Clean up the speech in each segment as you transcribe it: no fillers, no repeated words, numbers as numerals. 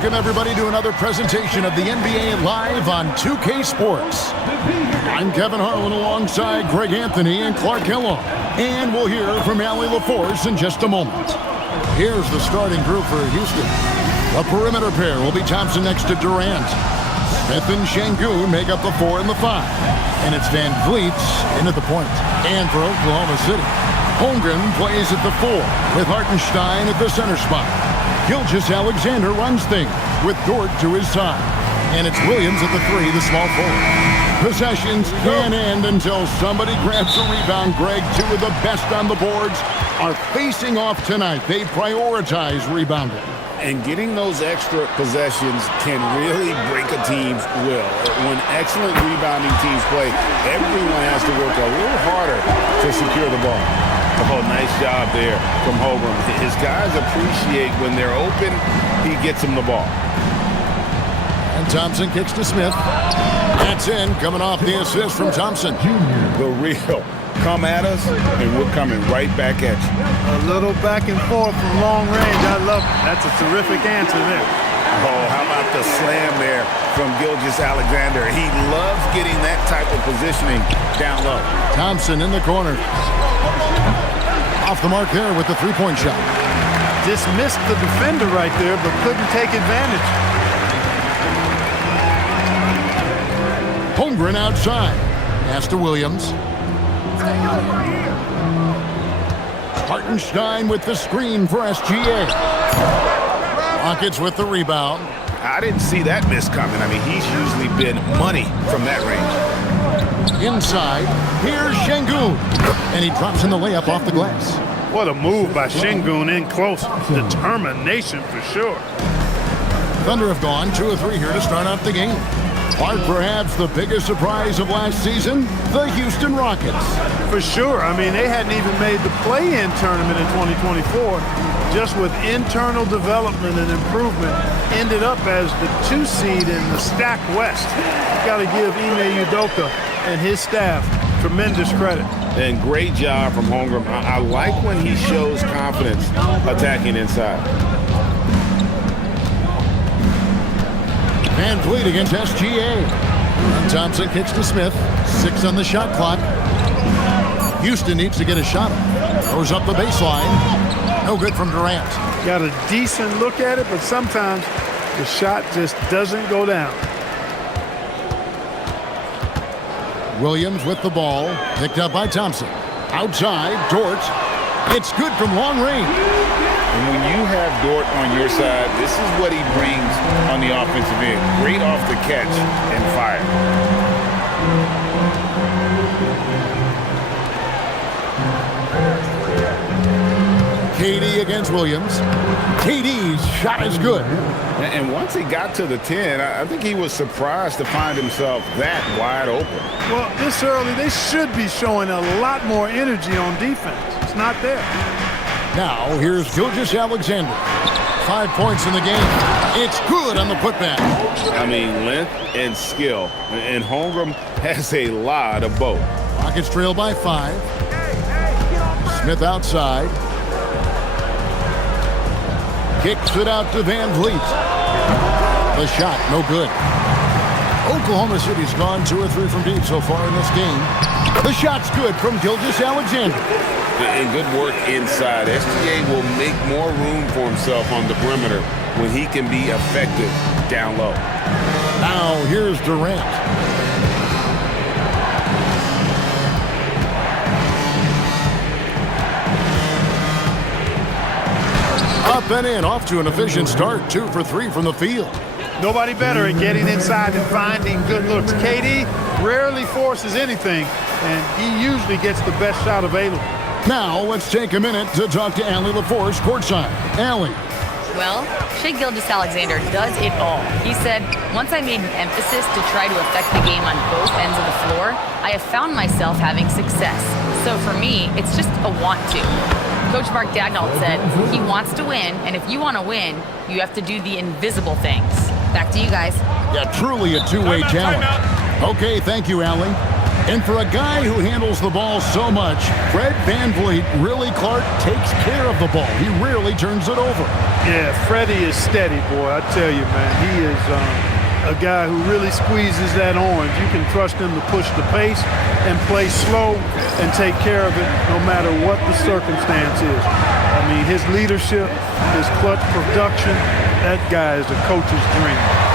Welcome, everybody, to another presentation of the NBA Live on 2K Sports. I'm Kevin Harlan alongside Greg Anthony and Clark Kellogg. And we'll hear from Allie LaForce in just a moment. Here's the starting group for Houston. The perimeter pair will be Thompson next to Durant. Smith and Şengün make up the 4 and the 5. And it's Van Vliet in at the point. And for Oklahoma City, Holmgren plays at the 4 with Hartenstein at the center spot. Gilgeous-Alexander runs things with Dort to his side. And it's Williams at the 3, the small forward. Possessions can end until somebody grabs a rebound. Greg, two of the best on the boards are facing off tonight. They prioritize rebounding. And getting those extra possessions can really break a team's will. When excellent rebounding teams play, everyone has to work a little harder to secure the ball. Oh, nice job there from Holmgren. His guys appreciate when they're open, he gets them the ball. And Thompson kicks to Smith. That's in, coming off the assist from Thompson. The real come at us, and we're coming right back at you. A little back and forth from long range. I love it. That's a terrific answer there. Oh, how about the slam there from Gilgeous-Alexander? He loves getting that type of positioning down low. Thompson in the corner. Off the mark there with the three-point shot. Just missed the defender right there, but couldn't take advantage. Holmgren outside. Pass to Williams. Hartenstein with the screen for SGA. Rockets with the rebound. I didn't see that miss coming. I mean, he's usually been money from that range. Inside, here's Şengün. And he drops in the layup off the glass. What a move by Şengün in close. Determination for sure. Thunder have gone 2 of 3 here to start out the game. Are perhaps the biggest surprise of last season, the Houston Rockets. For sure. I mean, they hadn't even made the play-in tournament in 2024. Just with internal development and improvement, ended up as the 2 seed in the stacked West. Got to give Ime Udoka and his staff tremendous credit. And great job from Holmgren. I like when he shows confidence attacking inside. Van Vliet against SGA. And Thompson kicks to Smith. 6 on the shot clock. Houston needs to get a shot. Throws up the baseline. No good from Durant. Got a decent look at it, but sometimes the shot just doesn't go down. Williams with the ball. Picked up by Thompson. Outside, Dort. It's good from long range. And when you have Dort on your side, this is what he brings on the offensive end. Great off the catch and fire. KD against Williams. KD's shot is good. And once he got to the 10, I think he was surprised to find himself that wide open. Well, this early, they should be showing a lot more energy on defense. It's not there. Now, here's Gilgeous-Alexander. 5 points in the game. It's good on the putback. I mean, length and skill. And Holmgren has a lot of both. Rockets trail by 5. Smith outside. Kicks it out to Van Vliet. The shot, no good. Oklahoma City's gone 2 or 3 from deep so far in this game. The shot's good from Gilgeous-Alexander. And good work inside. SGA will make more room for himself on the perimeter when he can be effective down low. Now here's Durant. Up and in, off to an efficient start. 2 for 3 from the field. Nobody better at getting inside and finding good looks. KD rarely forces anything, and he usually gets the best shot available. Now let's take a minute to talk to Allie LaForce courtside. Allie. Well, Shai Gilgeous-Alexander does it all. He said, once I made an emphasis to try to affect the game on both ends of the floor, I have found myself having success. So for me, it's just a want to. Coach Mark Dagnall said, he wants to win, and if you want to win, you have to do the invisible things. Back to you guys. Yeah, truly a two-way talent. Okay, thank you, Allie. And for a guy who handles the ball so much, Fred VanVleet really, Clark, takes care of the ball. He rarely turns it over. Yeah, Freddie is steady, boy. I tell you, man, he is a guy who really squeezes that orange. You can trust him to push the pace and play slow and take care of it no matter what the circumstance is. I mean, his leadership, his clutch production, that guy is a coach's dream.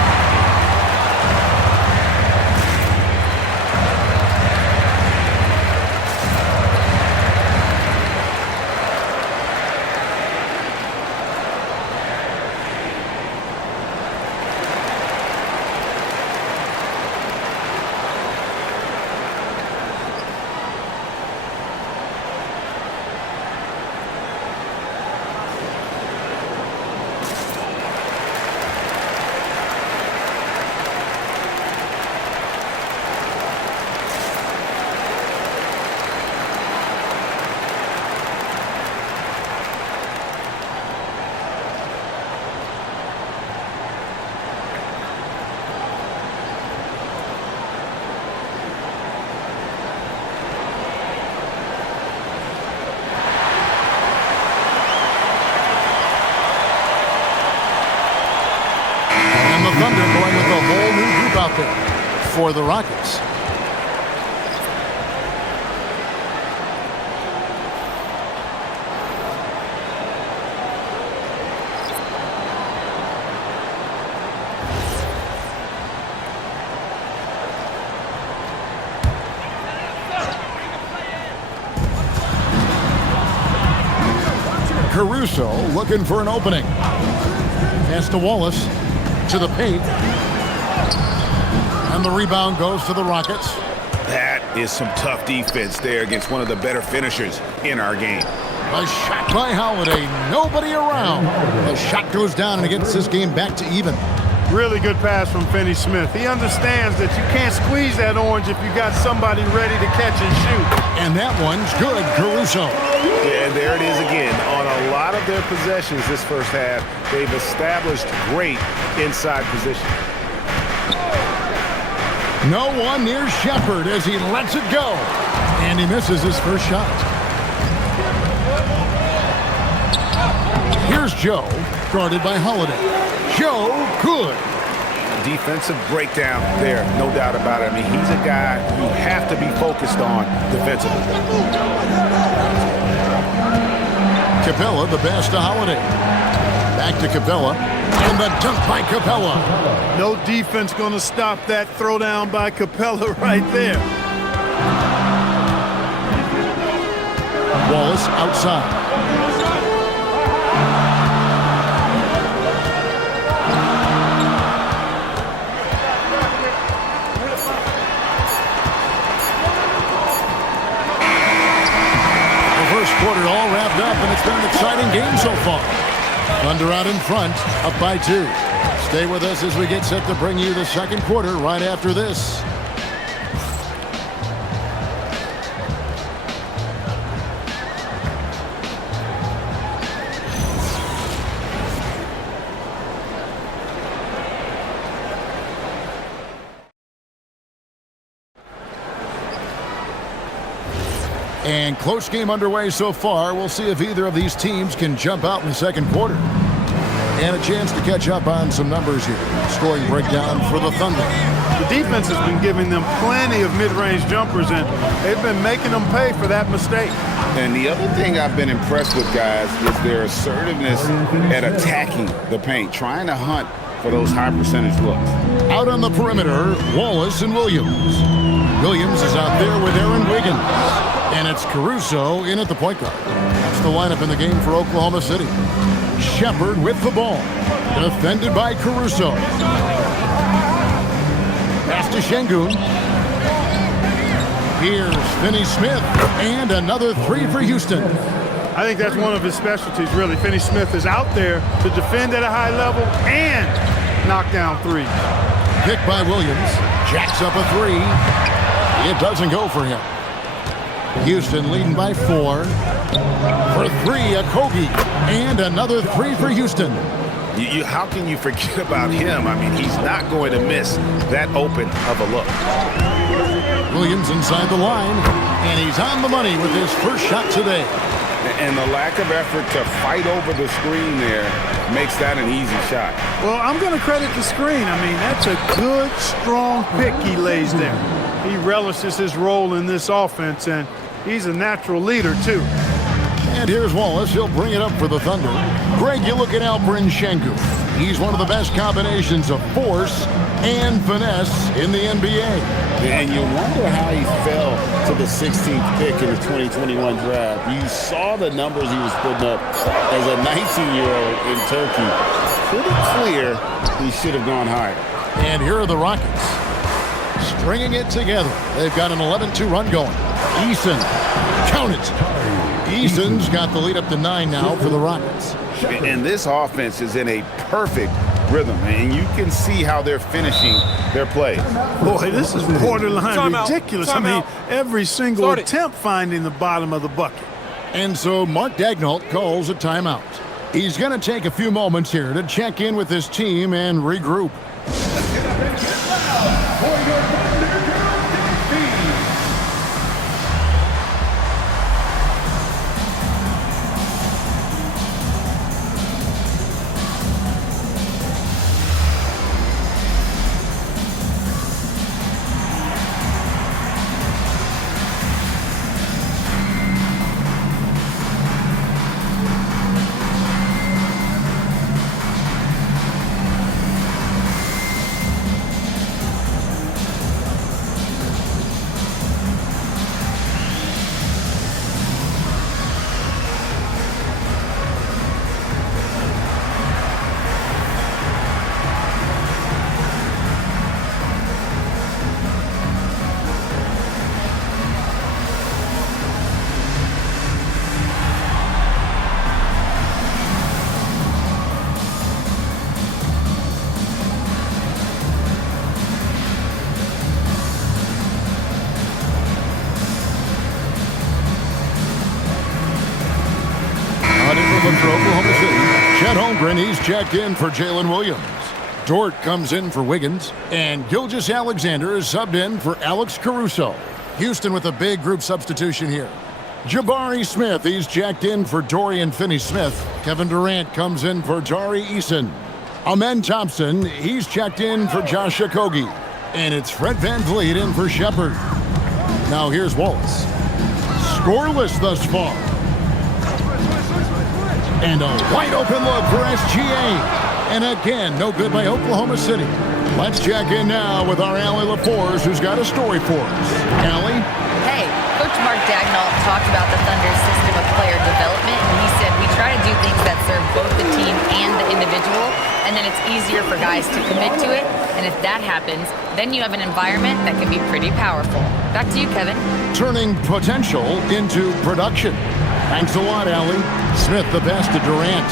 Thunder going with a whole new group out there for the Rockets. Caruso looking for an opening. Pass to Wallace. To the paint. And the rebound goes to the Rockets. That is some tough defense there against one of the better finishers in our game. A shot by Holiday. Nobody around. The shot goes down and it gets this game back to even. Really good pass from Finney-Smith. He understands that you can't squeeze that orange if you got somebody ready to catch and shoot. And that one's good, Caruso. Yeah, there it is again. On a lot of their possessions this first half, they've established great inside position. No one near Shepherd as he lets it go. And he misses his first shot. Here's Joe, guarded by Holiday. Joe, good. Defensive breakdown there, no doubt about it. I mean, he's a guy you have to be focused on defensively. Capella, the pass to Holiday. Back to Capella. And the dunk by Capella. No defense going to stop that throwdown by Capella right there. Wallace outside. Quarter all wrapped up, and it's been an exciting game so far. Thunder out in front, up by 2. Stay with us as we get set to bring you the second quarter right after this. And close game underway so far. We'll see if either of these teams can jump out in the second quarter. And a chance to catch up on some numbers here. Scoring breakdown for the Thunder. The defense has been giving them plenty of mid-range jumpers, and they've been making them pay for that mistake. And the other thing I've been impressed with, guys, is their assertiveness at attacking the paint, trying to hunt for those high percentage looks. Out on the perimeter, Wallace and Williams. Williams is out there with Aaron Wiggins. And it's Caruso in at the point guard. That's the lineup in the game for Oklahoma City. Shepherd with the ball. Defended by Caruso. Pass to Şengün. Here's Finney-Smith. And another 3 for Houston. I think that's one of his specialties, really. Finney-Smith is out there to defend at a high level and knock down 3. Pick by Williams. Jacks up a 3. It doesn't go for him. Houston leading by 4. For 3, a Kobe. And another 3 for Houston. How can you forget about him? I mean, he's not going to miss that open of a look. Williams inside the line, and he's on the money with his first shot today. And the lack of effort to fight over the screen there makes that an easy shot. Well, I'm going to credit the screen. I mean, that's a good, strong pick he lays there. He relishes his role in this offense, and he's a natural leader, too. And here's Wallace. He'll bring it up for the Thunder. Greg, you look at Alperen Sengun. He's one of the best combinations of force and finesse in the NBA. And you wonder how he fell to the 16th pick in the 2021 draft. You saw the numbers he was putting up as a 19-year-old in Turkey. Pretty clear he should have gone higher. And here are the Rockets. Stringing it together. They've got an 11-2 run going. Eason. Count it. Eason's got the lead up to 9 now for the Rockets. And this offense is in a perfect rhythm, and you can see how they're finishing their plays. Boy, this is borderline ridiculous. I mean, every single attempt finding the bottom of the bucket. And so Mark Daigneault calls a timeout. He's going to take a few moments here to check in with his team and regroup. For Oklahoma City, Chet Holmgren, he's checked in for Jalen Williams. Dort comes in for Wiggins, and Gilgeous-Alexander is subbed in for Alex Caruso. Houston with a big group substitution here. Jabari Smith, he's checked in for Dorian Finney-Smith. Kevin Durant comes in for Tari Eason. Amen Thompson, he's checked in for Josh Okogie. And it's Fred VanVleet in for Shepard. Now here's Wallace. Scoreless thus far. And a wide open look for SGA. And again, no good by Oklahoma City. Let's check in now with our Allie LaForce, who's got a story for us. Allie? Hey, Coach Mark Daigneault talked about the Thunder's system of player development, and he said we try to do things that serve both the team and the individual, and then it's easier for guys to commit to it. And if that happens, then you have an environment that can be pretty powerful. Back to you, Kevin. Turning potential into production. Thanks a lot, Allie. Smith the pass to Durant.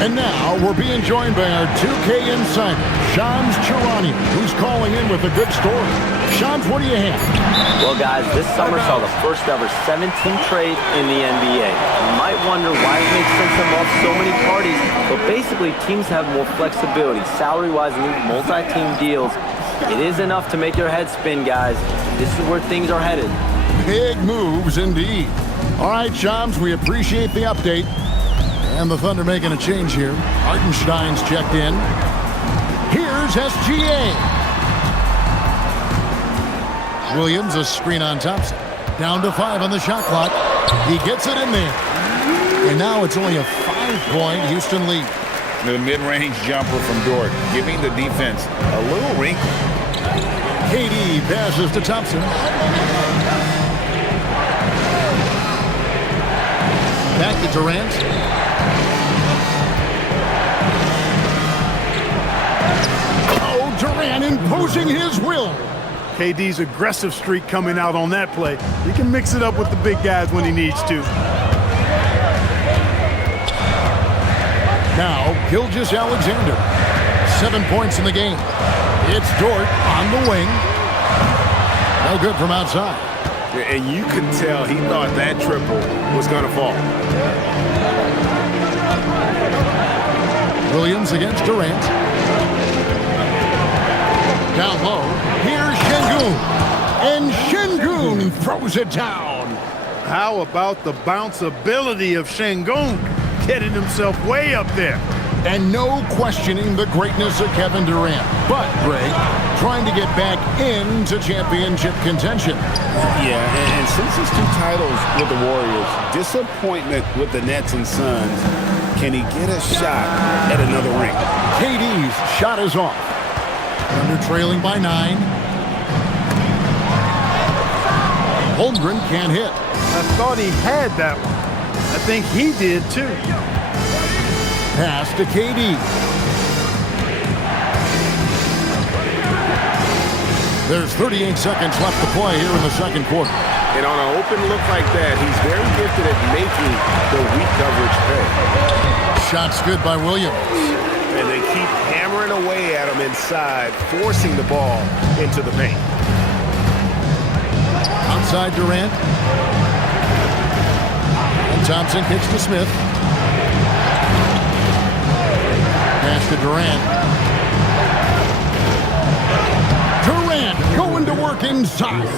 And now we're being joined by our 2K insider, Shams Charania, who's calling in with a good story. Shams, what do you have? Well, guys, this summer saw the first ever 7-team trade in the NBA. You might wonder why it makes sense to involve so many parties, but basically teams have more flexibility, salary-wise, and even multi-team deals. It is enough to make your head spin, guys. This is where things are headed. Big moves indeed. All right, Shams, we appreciate the update. And the Thunder making a change here. Hartenstein's checked in. Here's SGA. Williams, a screen on Thompson. Down to 5 on the shot clock. He gets it in there. And now it's only a 5-point Houston lead. The mid-range jumper from Dort, giving the defense a little wrinkle. KD passes to Thompson. Back to Durant. Oh, Durant imposing his will. KD's aggressive streak coming out on that play. He can mix it up with the big guys when he needs to. Now, Gilgeous-Alexander. 7 points in the game. It's Dort on the wing. No good from outside. And you can tell he thought that triple was going to fall. Williams against Durant. Down low, here's Şengün. And Şengün throws it down. How about the bounceability of Şengün, getting himself way up there? And no questioning the greatness of Kevin Durant. But, Greg, trying to get back into championship contention. Yeah, and since his 2 titles with the Warriors, disappointment with the Nets and Suns, can he get a shot at another ring? KD's shot is off. Thunder trailing by 9. Holmgren can't hit. I thought he had that one. I think he did too. Pass to KD. There's 38 seconds left to play here in the second quarter. And on an open look like that, he's very gifted at making the weak coverage pay. Shot's good by Williams. And they keep hammering away at him inside, forcing the ball into the paint. Outside Durant. And Thompson kicks to Smith. Pass to Durant. Durant going to work inside.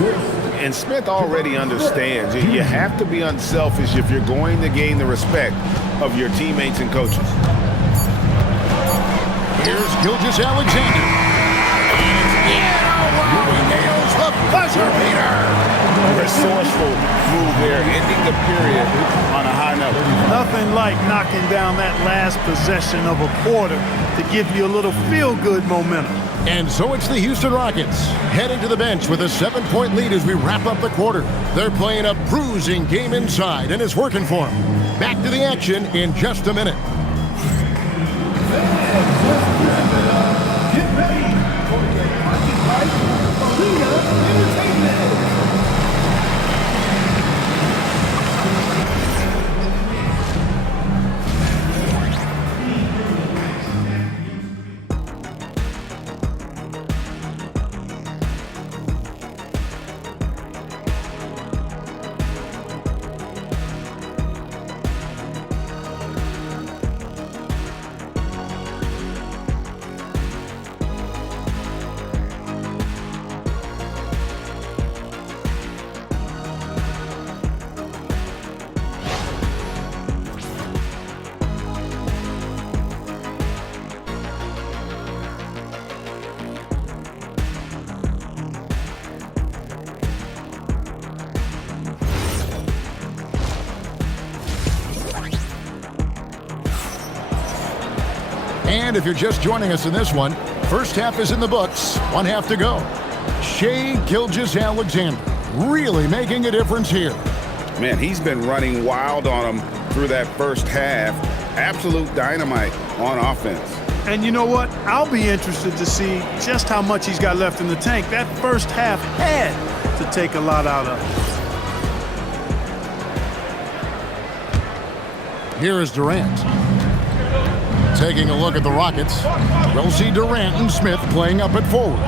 And Smith already understands you have to be unselfish if you're going to gain the respect of your teammates and coaches. Here's Gilgeous-Alexander. He nails the buzzer beater. Resourceful move there, ending the period on a high note. Nothing like knocking down that last possession of a quarter to give you a little feel-good momentum. And so it's the Houston Rockets heading to the bench with a 7-point lead as we wrap up the quarter. They're playing a bruising game inside, and it's working for them. Back to the action in just a minute. And if you're just joining us in this one, first half is in the books, 1 half to go. Shai Gilgeous-Alexander really making a difference here. Man, he's been running wild on him through that first half. Absolute dynamite on offense. And you know what? I'll be interested to see just how much he's got left in the tank. That first half had to take a lot out of him. Here is Durant. Taking a look at the Rockets, we'll see Durant and Smith playing up at forward.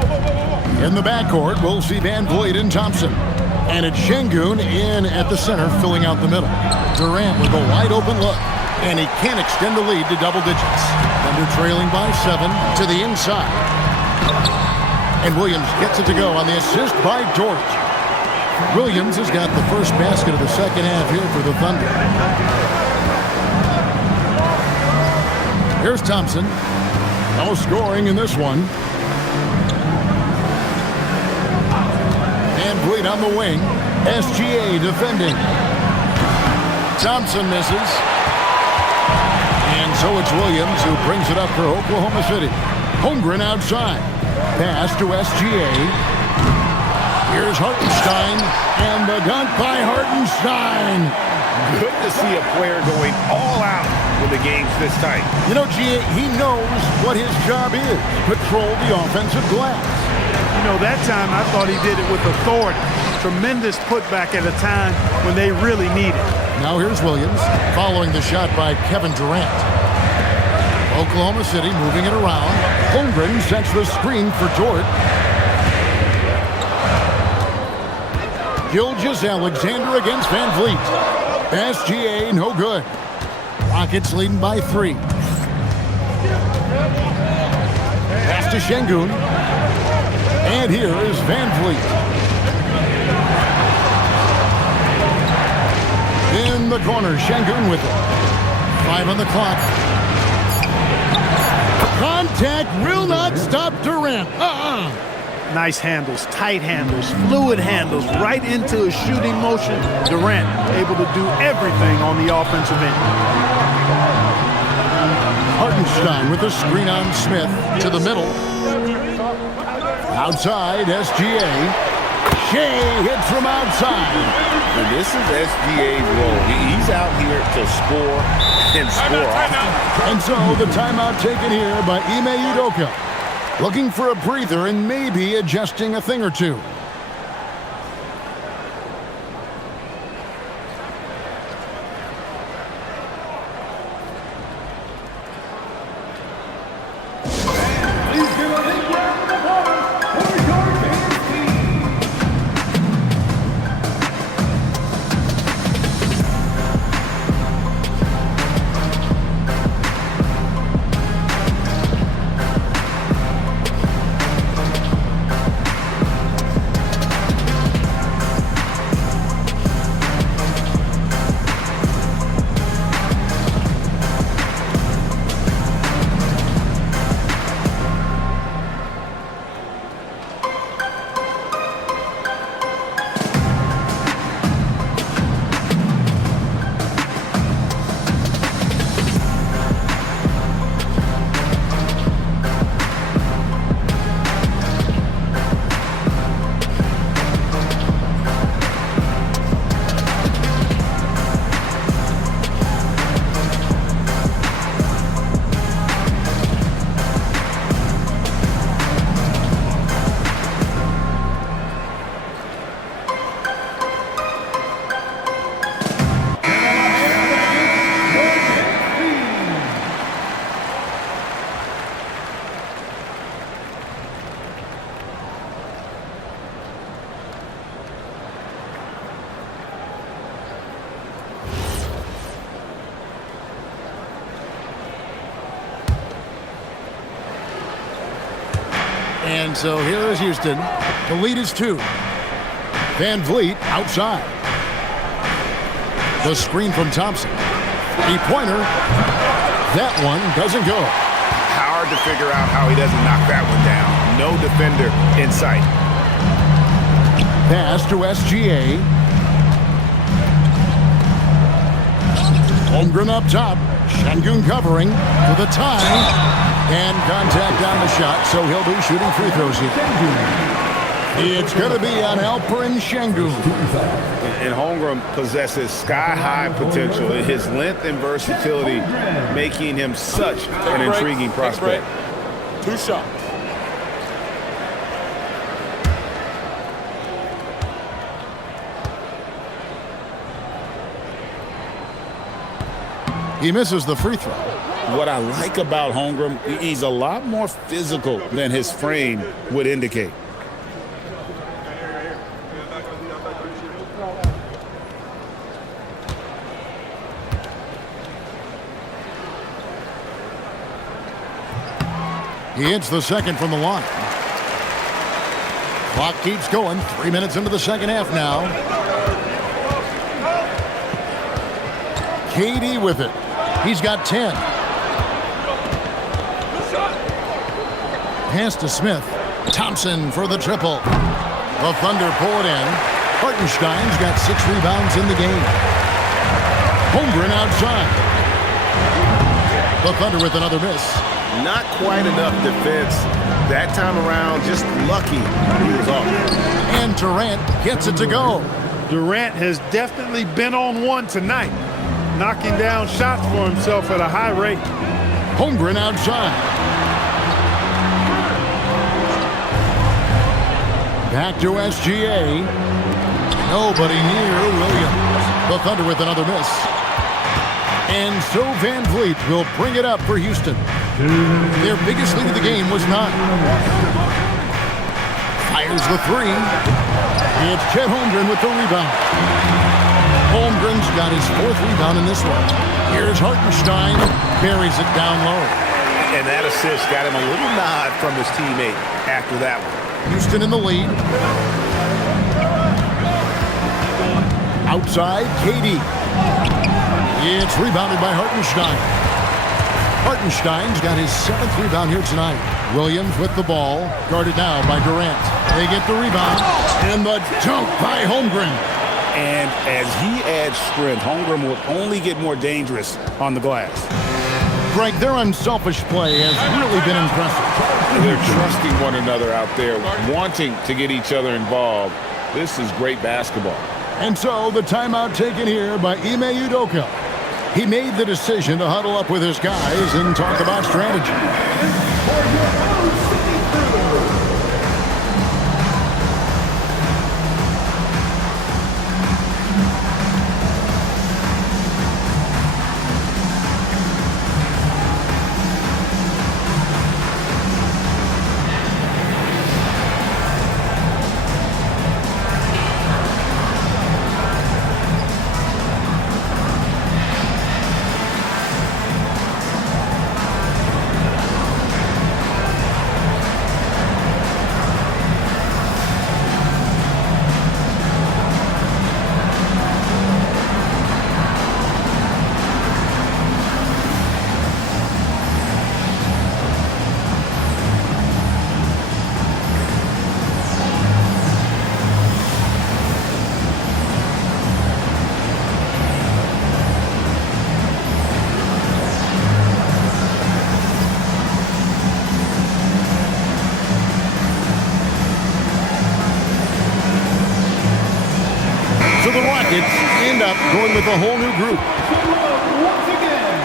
In the backcourt, we'll see Van Vliet and Thompson. And it's Şengün in at the center, filling out the middle. Durant with a wide open look, and he can't extend the lead to double digits. Thunder trailing by 7 to the inside. And Williams gets it to go on the assist by George. Williams has got the first basket of the second half here for the Thunder. Here's Thompson. No scoring in this one. Van Vliet on the wing. SGA defending. Thompson misses. And so it's Williams who brings it up for Oklahoma City. Holmgren outside. Pass to SGA. Here's Hartenstein. And the dunk by Hartenstein. Good to see a player going all out when the game's this tight. You know, G.A., he knows what his job is. Control the offensive glass. You know, that time I thought he did it with authority. Tremendous putback at a time when they really need it. Now here's Williams following the shot by Kevin Durant. Oklahoma City moving it around. Holmgren sets the screen for Dort. Gilgeous-Alexander against Van Vliet. SGA no good. Rockets leading by 3. Pass to Şengün. And here is Van Vliet. In the corner, Şengün with it. 5 on the clock. Contact will not stop Durant. Nice handles, tight handles, fluid handles, right into a shooting motion. Durant able to do everything on the offensive end. Hartenstein with a screen on Smith to the middle. Outside, SGA. Shai hits from outside. And this is SGA's role. He's out here to score and score often. And so the timeout taken here by Ime Udoka. Looking for a breather and maybe adjusting a thing or two. And so here is Houston. The lead is 2. Van Vliet outside. The screen from Thompson. Three-pointer. That one doesn't go. Hard to figure out how he doesn't knock that one down. No defender in sight. Pass to SGA. Holmgren up top. Şengün covering for the tie. And contact on the shot, so he'll be shooting free throws here. It's going to be on Alperen Şengün. And Holmgren possesses sky-high potential. His length and versatility making him such an intriguing prospect. 2 shots. He misses the free throw. What I like about Holmgren, he's a lot more physical than his frame would indicate. He hits the second from the line. Clock keeps going. 3 minutes into the second half now. KD with it. He's got 10. Pass to Smith. Thompson for the triple. The Thunder pull it in. Hartenstein's got 6 rebounds in the game. Holmgren outside. The Thunder with another miss. Not quite enough defense that time around. Just lucky he was off. And Durant gets it to go. Durant has definitely been on one tonight, knocking down shots for himself at a high rate. Holmgren outside. Back to SGA. Nobody near Williams. The Thunder with another miss. And so Van Vliet will bring it up for Houston. Their biggest lead of the game was 9. Fires the 3. It's Chet Holmgren with the rebound. Holmgren's got his 4th rebound in this one. Here's Hartenstein. Buries it down low. And that assist got him a little nod from his teammate after that one. Houston in the lead. Outside, KD. It's rebounded by Hartenstein. Hartenstein's got his 7th rebound here tonight. Williams with the ball, guarded now by Durant. They get the rebound, and the dunk by Holmgren. And as he adds strength, Holmgren will only get more dangerous on the glass. Greg, their unselfish play has really been impressive. They're trusting one another out there, wanting to get each other involved. This is great basketball. And so the timeout taken here by Ime Udoka. He made the decision to huddle up with his guys and talk about strategy. So the Rockets end up going with a whole new group. Once again.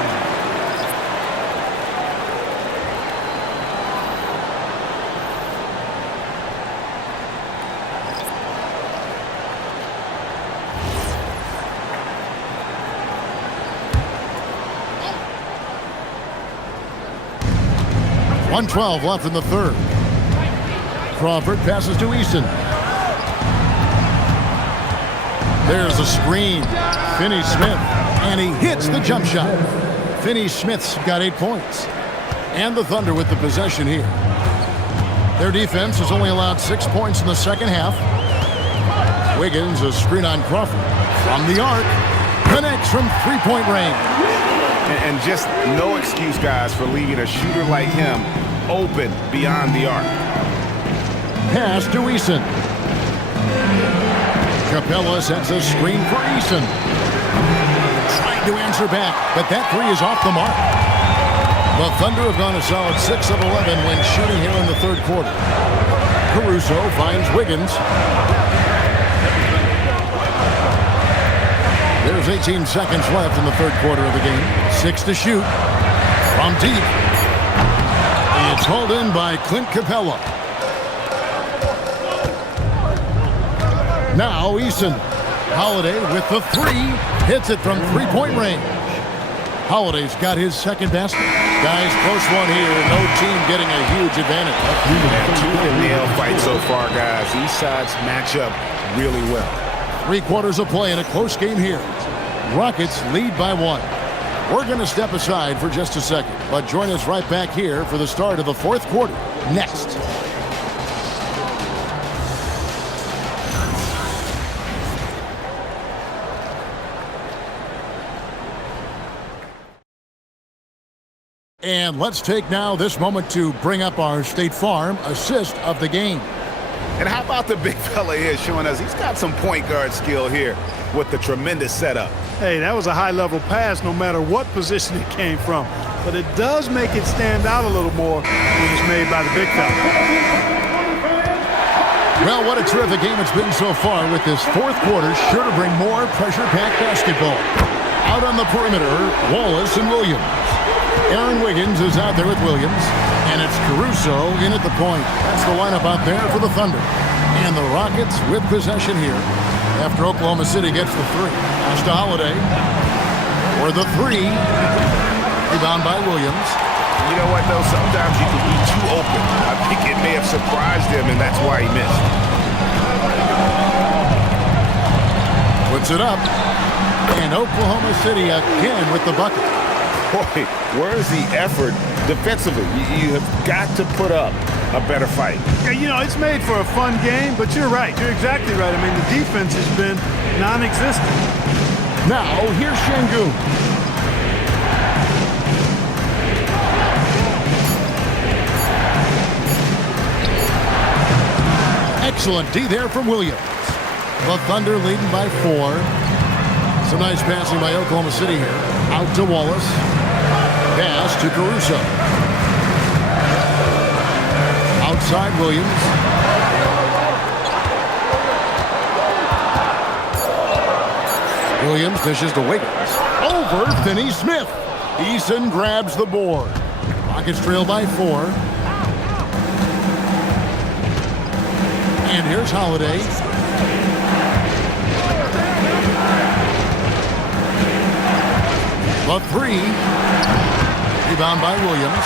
.112 left in the third. Crawford passes to Eason. There's a screen. Finney-Smith, and he hits the jump shot. Finney-Smith's got 8 points. And the Thunder with the possession here. Their defense has only allowed 6 points in the second half. Wiggins, a screen on Crawford. From the arc, connects from three-point range. And just no excuse, guys, for leaving a shooter like him open beyond the arc. Pass to Eason. Capella sets a screen for Eason. Trying to answer back, but that three is off the mark. The Thunder have gone a solid 6 of 11 when shooting here in the third quarter. Caruso finds Wiggins. There's 18 seconds left in the third quarter of the game. 6 to shoot. From deep. It's hauled in by Clint Capella. Now Eason. Holiday with the three. Hits it from three-point range. Holiday's got his second basket. Guys, close one here. No team getting a huge advantage. Nail fight so far, guys. These sides match up really well. 3 quarters of play in a close game here. Rockets lead by 1. We're going to step aside for just a second, but join us right back here for the start of the fourth quarter. Next. And let's take now this moment to bring up our State Farm assist of the game. And how about the big fella here showing us he's got some point guard skill here with the tremendous setup. Hey, that was a high-level pass no matter what position it came from. But it does make it stand out a little more when it's made by the big fella. Well, what a terrific game it's been so far with this fourth quarter. Sure to bring more pressure-packed basketball. Out on the perimeter, Wallace and Williams. Aaron Wiggins is out there with Williams, and it's Caruso in at the point. That's the lineup out there for the Thunder. And the Rockets with possession here after Oklahoma City gets the three. Pass to Holiday for the three. Rebound by Williams. You know what, though? Sometimes you can be too open. I think it may have surprised him, and that's why he missed. Puts it up. And Oklahoma City again with the bucket. boy, where's the effort defensively? You have got to put up a better fight. Yeah, you know, it's made for a fun game, but you're right. You're exactly right. I mean, the defense has been non-existent. Now, here's Şengün. Excellent D there from Williams. The Thunder leading by 4. Some nice passing by Oklahoma City here. Out to Wallace. Pass to Caruso. Outside Williams. Williams dishes to Wiggins. Over Finney-Smith. Eason grabs the board. Rockets trail by 4. And here's Holiday. The 3. Rebound by Williams.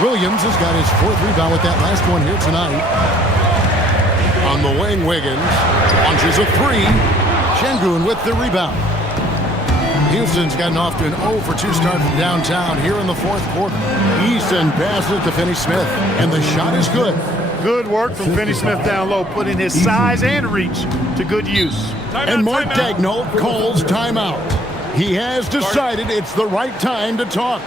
Williams has got his 4th rebound with that last one here tonight. On the wing, Wiggins launches a 3. Şengün with the rebound. Houston's gotten off to an 0 for 2 start from downtown here in the 4th quarter. Easton passes to Finney-Smith, and the shot is good. Good work from Finney-Smith down low, putting his size and reach to good use. And Mark Daigneault calls timeout. He has decided it's the right time to talk.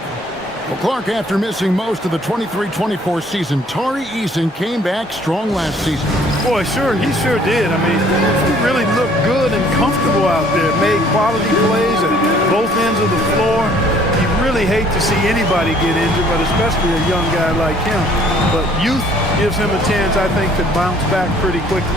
Well, Clark, after missing most of the 23-24 season, Tari Eason came back strong last season. Boy, he sure did. I mean, he really looked good and comfortable out there. Made quality plays at both ends of the floor. You really hate to see anybody get injured, but especially a young guy like him. But youth gives him a chance, I think, to bounce back pretty quickly.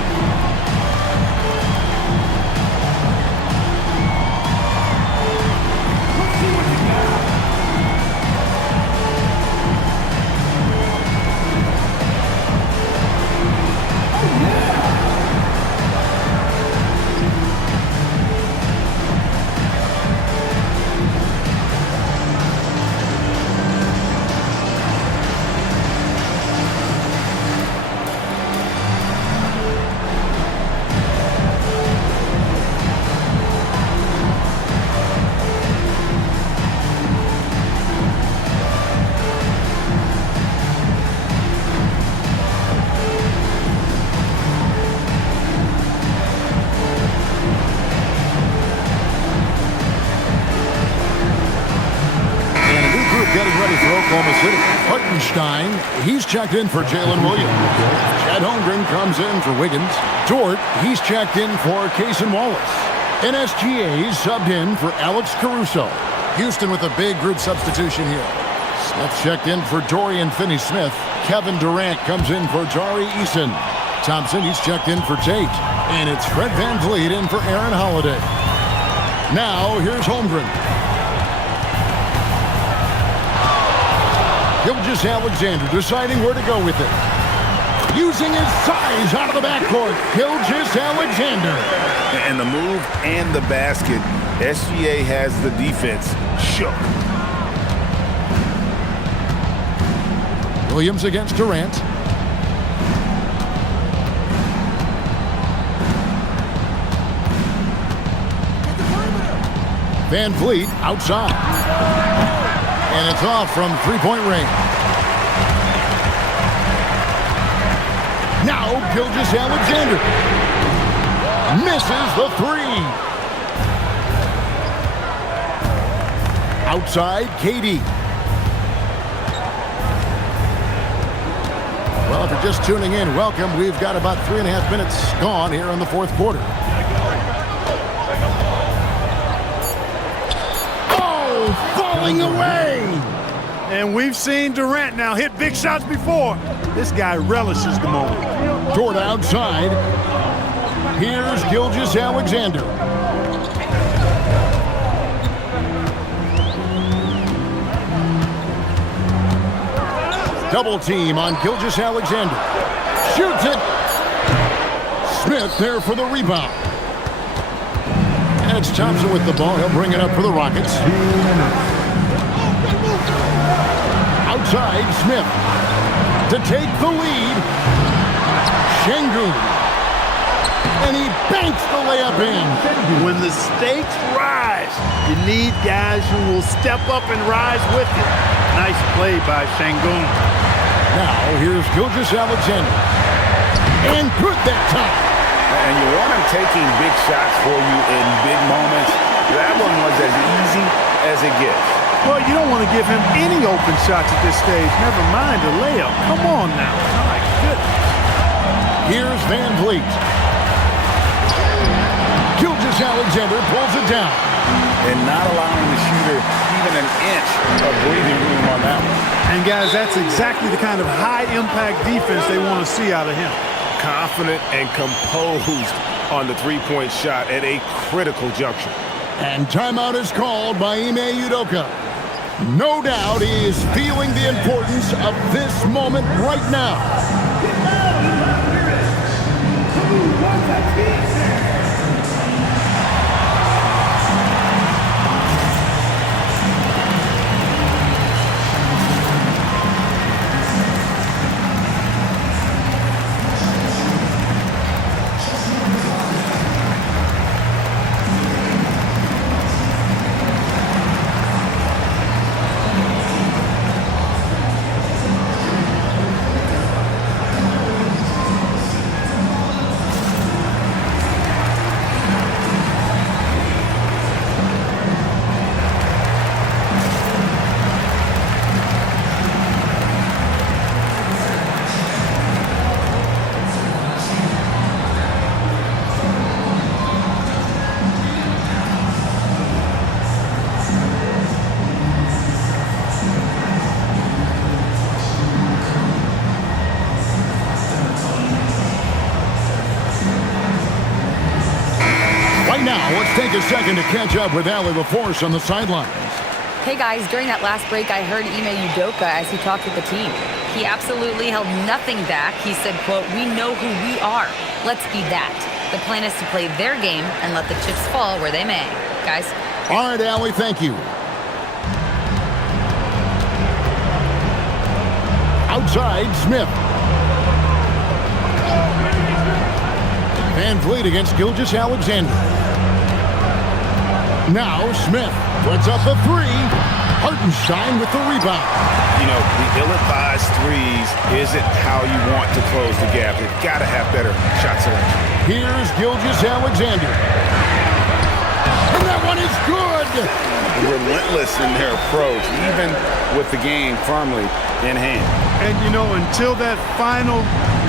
He's checked in for Jalen Williams. Chad Holmgren comes in for Wiggins. Dort, he's checked in for Cason Wallace. And SGA subbed in for Alex Caruso. Houston with a big group substitution here. Smith checked in for Dorian Finney-Smith. Kevin Durant comes in for Tari Eason. Thompson, he's checked in for Tate. And it's Fred VanVleet in for Aaron Holiday. Now, here's Holmgren. Gilgeous-Alexander deciding where to go with it. Using his size out of the backcourt. Gilgeous-Alexander. And the move and the basket, SGA has the defense shook. Williams against Durant. VanVleet outside. And it's off from three-point range. Now Gilgeous-Alexander misses the 3. Outside, KD. Well, if you're just tuning in, welcome. We've got about 3.5 minutes gone here in the 4th quarter. Falling away. And we've seen Durant now hit big shots before. This guy relishes the moment. Toward outside. Here's Gilgeous-Alexander. Double team on Gilgeous-Alexander. Shoots it. Smith there for the rebound. And it's Thompson with the ball. He'll bring it up for the Rockets. Outside, Smith to take the lead. Şengün. And he banks the layup in. When the stakes rise, you need guys who will step up and rise with you. Nice play by Şengün. Now, here's Gilgeous-Alexander. And good that time. And you want him taking big shots for you in big moments. That one was as easy as it gets. Well, you don't want to give him any open shots at this stage. Never mind a layup. Come on now. My goodness. Here's Van Vliet. Gilgeous-Alexander pulls it down. And not allowing the shooter even an inch of breathing room on that one. And, guys, that's exactly the kind of high-impact defense they want to see out of him. Confident and composed on the three-point shot at a critical juncture. And timeout is called by Ime Udoka. No doubt he is feeling the importance of this moment right now. Now, let's take a second to catch up with Allie LaForce on the sidelines. Hey guys, during that last break, I heard Ime Udoka as he talked with the team. He absolutely held nothing back. He said, quote, "We know who we are. Let's be that. The plan is to play their game and let the chips fall where they may." Guys. All right, Allie, thank you. Outside, Smith. Van Vliet against Gilgeous-Alexander. Now Smith puts up a three. Hartenstein with the rebound. You know, the ill-advised threes isn't how you want to close the gap. You've got to have better shot selection. Here's Gilgeous-Alexander. And that one is good. Relentless in their approach, even with the game firmly in hand. And, you know, until that final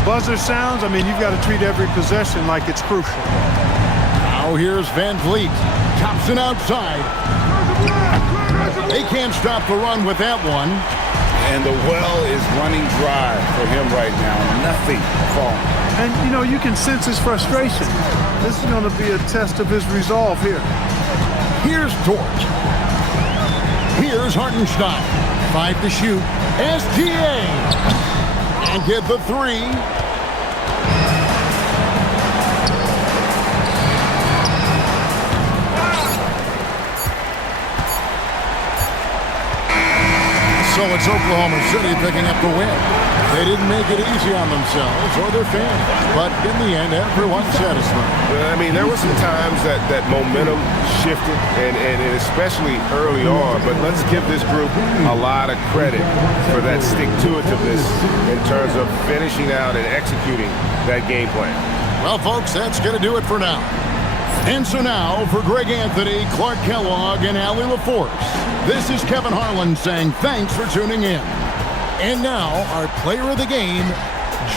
buzzer sounds, I mean, you've got to treat every possession like it's crucial. Now here's Van Vliet. Thompson outside. They can't stop the run with that one. And the well is running dry for him right now. Nothing falling. And, you know, you can sense his frustration. This is going to be a test of his resolve here. Here's Dort. Here's Hartenstein. 5 to shoot. SGA. And get the three. So it's Oklahoma City picking up the win. They didn't make it easy on themselves or their fans, but in the end, everyone's satisfied. I mean, there were some times that momentum shifted, and especially early on, but let's give this group a lot of credit for that stick-to-itiveness in terms of finishing out and executing that game plan. Well, folks, that's going to do it for now. And so now, for Greg Anthony, Clark Kellogg, and Allie LaForce, this is Kevin Harlan saying thanks for tuning in. And now, our player of the game,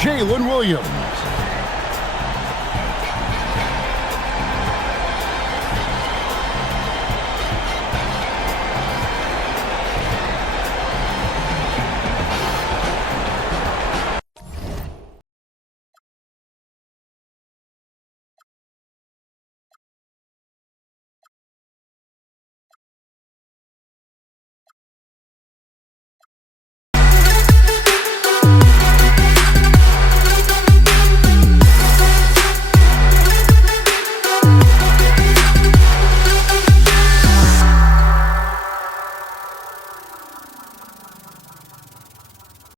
Jalen Williams.